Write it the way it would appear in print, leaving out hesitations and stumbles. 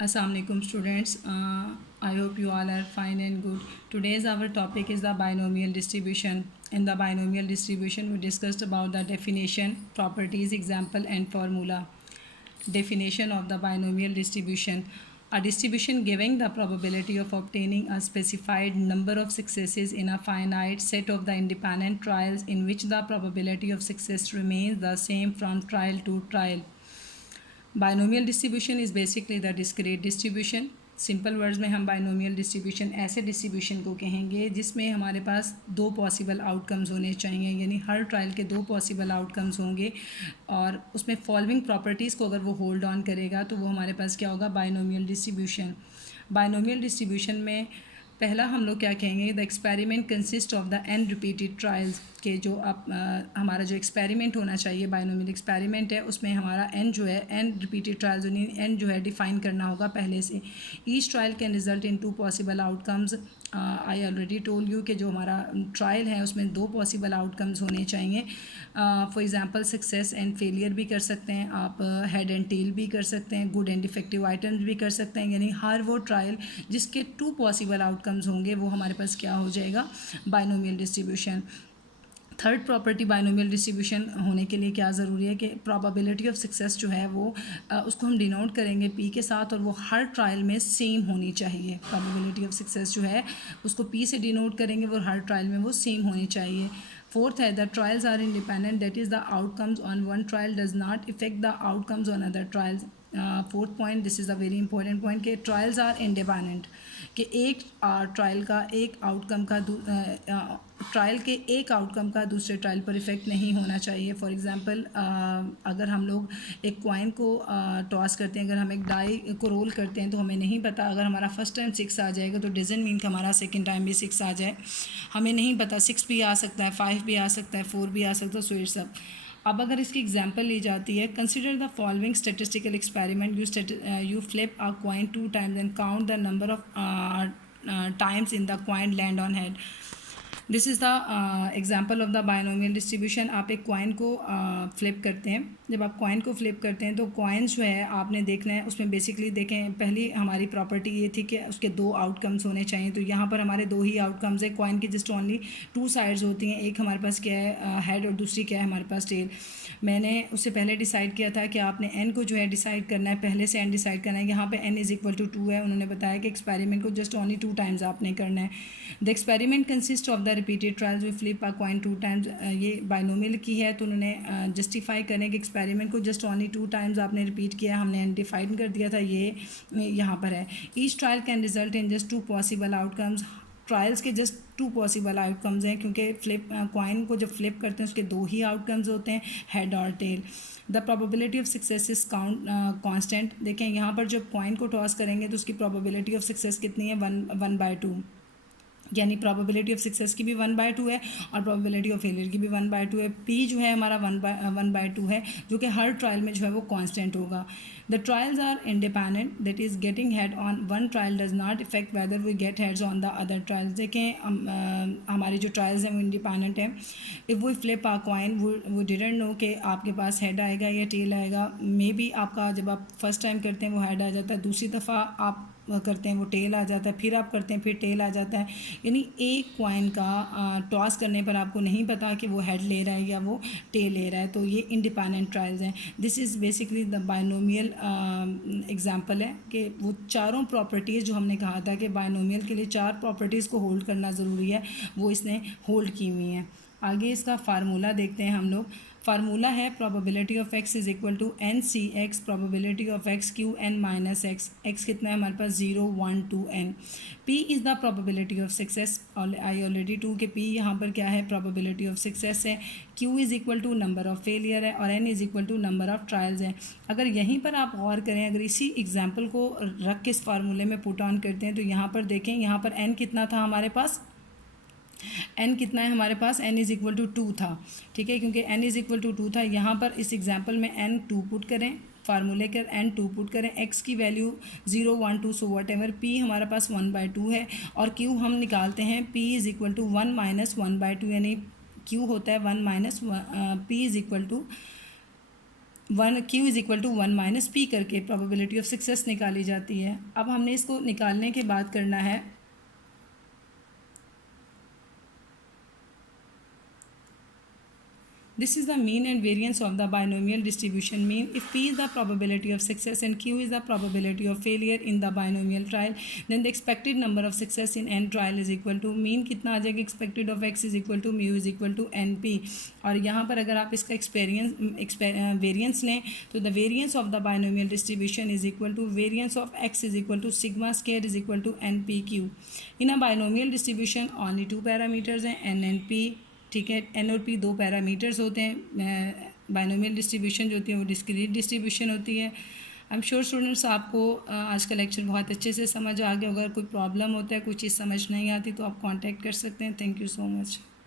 Assalamualaikum students. I hope you all are fine and good. Today's our topic is the binomial distribution. In the binomial distribution, we discussed about the definition, properties, example, and formula. Definition of the binomial distribution. A distribution giving the probability of obtaining a specified number of successes in a finite set of the independent trials in which the probability of success remains the same from trial to trial. Binomial distribution is basically the discrete distribution. Simple words में हम binomial distribution ऐसे distribution को कहेंगे जिसमें हमारे पास दो possible outcomes होने चाहिए, यानी हर ट्रायल के दो पॉसिबल आउटकम्स होंगे और उसमें फॉलोइंग प्रॉपर्टीज़ को अगर वो होल्ड ऑन करेगा तो वो हमारे पास क्या होगा, बाइनोमियल डिस्ट्रीब्यूशन. बाइनोमियल डिस्ट्रीब्यूशन में पहला हम लोग क्या कहेंगे, the experiment consist of the an repeated trials के जो आप हमारा जो एक्सपेरिमेंट होना चाहिए बाइनोमियल एक्सपेरिमेंट है उसमें हमारा एन जो है एन रिपीटेड ट्रायल्स एन जो है डिफाइन करना होगा पहले से. Each trial can result in two possible outcomes. I already told you कि जो हमारा ट्रायल है उसमें दो पॉसिबल आउटकम्स होने चाहिए. For example success and failure भी कर सकते हैं आप, हेड एंड टेल भी कर सकते हैं, गुड एंड डिफेक्टिव आइटम्स भी कर सकते हैं. यानी हर वो ट्रायल जिसके टू पॉसिबल आउटकम्स होंगे वो हमारे पास क्या हो जाएगा, binomial distribution. Third property binomial distribution होने के लिए क्या ज़रूरी है कि प्रोबेबिलिटी ऑफ सक्सेस जो है वो उसको हम डिनोट करेंगे पी के साथ और वो हर ट्रायल में सेम होनी चाहिए. प्रोबेबिलिटी ऑफ सक्सेस जो है उसको पी से डिनोट करेंगे, वो हर ट्रायल में वो सेम होनी चाहिए. फोर्थ है the trials are independent, that is the outcomes on one trial does not effect the outcomes on other trials. Fourth point, this is a very important point कि trials are independent, कि एक trial का एक outcome का trial के एक outcome का दूसरे ट्रायल पर इफ़ेक्ट नहीं होना चाहिए. फॉर एग्जांपल अगर हम लोग एक कॉइन को टॉस करते हैं, अगर हम एक डाई को रोल करते हैं तो हमें नहीं पता अगर हमारा फर्स्ट टाइम 6 आ जाएगा तो डजंट मीन कि हमारा सेकंड टाइम भी 6 आ जाए. हमें नहीं पता, 6 भी आ सकता है, 5 भी आ सकता है, 4 भी आ सकता है, सो इट्स अप. अब अगर इसकी एग्जांपल ली जाती है, consider the following statistical experiment. You flip a coin 2 times and count the number of times in the coin land on head. This is the example of the binomial distribution. आप एक coin को flip करते हैं. जब आप coin को flip करते हैं तो कॉइन्स जो है आपने देखना है उसमें बेसिकली देखें, पहली हमारी प्रॉपर्टी ये थी कि उसके दो आउटकम्स होने चाहिए. तो यहाँ पर हमारे दो ही आउटकम्स है. कॉइन की जस्ट ओनली टू साइड्स होती हैं, एक हमारे पास क्या है हेड और दूसरी क्या है हमारे पास टेल. मैंने उससे पहले डिसाइड किया था कि आपने एन को जो है डिसाइड करना है, पहले से एन डिसाइड करना है. यहाँ पे एन इज़ इक्वल टू 2 है. उन्होंने बताया कि एक्सपेरिमेंट को जस्ट ओनली 2 टाइम्स आपने करना है. The experiment consist of the repeated trials we flip a coin 2 times. ये बाइनोमियल की है तो उन्होंने जस्टिफाई करें कि एक्सपेरिमेंट को जस्ट ओनली 2 टाइम्स आपने रिपीट किया, हमने डिफाइन कर दिया था. ये यहाँ पर है. Each trial can result in just 2 possible outcomes. Trials के जस्ट 2 पॉसिबल आउटकम्स हैं क्योंकि फ्लिप कॉइन को जब फ्लिप करते हैं उसके दो ही आउटकम्स होते हैं, हेड और tail. The probability of success is constant. देखें यहाँ पर जब कॉइन को टॉस करेंगे तो उसकी प्रोबेबिलिटी ऑफ सक्सेस कितनी है, 1/2. यानी प्रोबेबिलिटी ऑफ सक्सेस की भी 1/2 है और प्रोबेबिलिटी ऑफ फेलियर की भी 1/2 है. पी जो है हमारा 1/2 है जो कि हर ट्रायल में जो है वो कांस्टेंट होगा. The trials are independent, that is getting head on one trial does not effect whether we get heads on the other trials. देखें हमारी जो ट्रायल्स हैं वो इंडिपेंडेंट हैं. If we flip a coin वो डिडंट नो कि आपके पास head आएगा या टेल आएगा. मे बी आपका जब आप फर्स्ट टाइम करते हैं वो हेड आ जाता है, दूसरी दफ़ा आप करते हैं वो टेल आ जाता है, फिर आप करते हैं फिर टेल आ जाता है. यानी एक कॉइन का टॉस करने पर आपको नहीं पता कि वो हेड ले रहा है या वो टेल ले रहा है. तो ये इंडिपेंडेंट ट्रायल्स हैं. This is basically the binomial example है कि वो चारों प्रॉपर्टीज़ जो हमने कहा था कि बाइनोमियल के लिए 4 प्रॉपर्टीज़ को होल्ड करना ज़रूरी है, वो इसने होल्ड की हुई हैं. आगे इसका फार्मूला देखते हैं हम लोग. फार्मूला है probability of x is equal to n c x probability of x q n minus x. X कितना है हमारे पास 0 1 2 एन. P is the probability of success. I already to के पी यहाँ पर क्या है, प्रोबेबिलिटी ऑफ सक्सेस है. Q is equal to number of failure है और n is equal to number of trials है. अगर यहीं पर आप गौर करें, अगर इसी एग्जाम्पल को रख के इस फार्मूले में पुट ऑन करते हैं तो यहाँ पर देखें, यहाँ पर एन कितना था हमारे पास, एन कितना है हमारे पास, एन इज़ इक्वल टू 2 था. ठीक है, क्योंकि एन इज़ इक्वल टू 2 था. यहाँ पर इस एग्जांपल में एन 2 पुट करें, फार्मूले कर एन 2 पुट करें, एक्स की value 0 1 2 so whatever. P हमारे पास 1/2 है और क्यू हम निकालते हैं p is equal to 1 minus 1/2, यानी क्यू होता है 1 minus p is equal to one q is equal to 1 minus p करके प्रोबेबिलिटी ऑफ सक्सेस निकाली जाती है। अब हमने इसको निकालने के बाद करना है this is the mean and variance of the binomial distribution mean. If P is the probability of success and Q is the probability of failure in the binomial trial, then the expected number of success in n trial is equal to mean कितना आ जाएगा, expected of x is equal to mu is equal to np। और यहाँ पर अगर आप इसका variance लें तो the variance of the binomial distribution is equal to variance of x is equal to sigma square is equal to npq। in a binomial distribution only two parameters हैं n and p, ठीक है। N और P दो parameters होते हैं। Binomial distribution जो होती है वो डिस्क्रीट डिस्ट्रीब्यूशन होती है। आई एम श्योर स्टूडेंट्स आपको आज का लेक्चर बहुत अच्छे से समझ आ गया। अगर कोई प्रॉब्लम होता है, कोई चीज़ समझ नहीं आती तो आप कांटेक्ट कर सकते हैं। Thank you so much.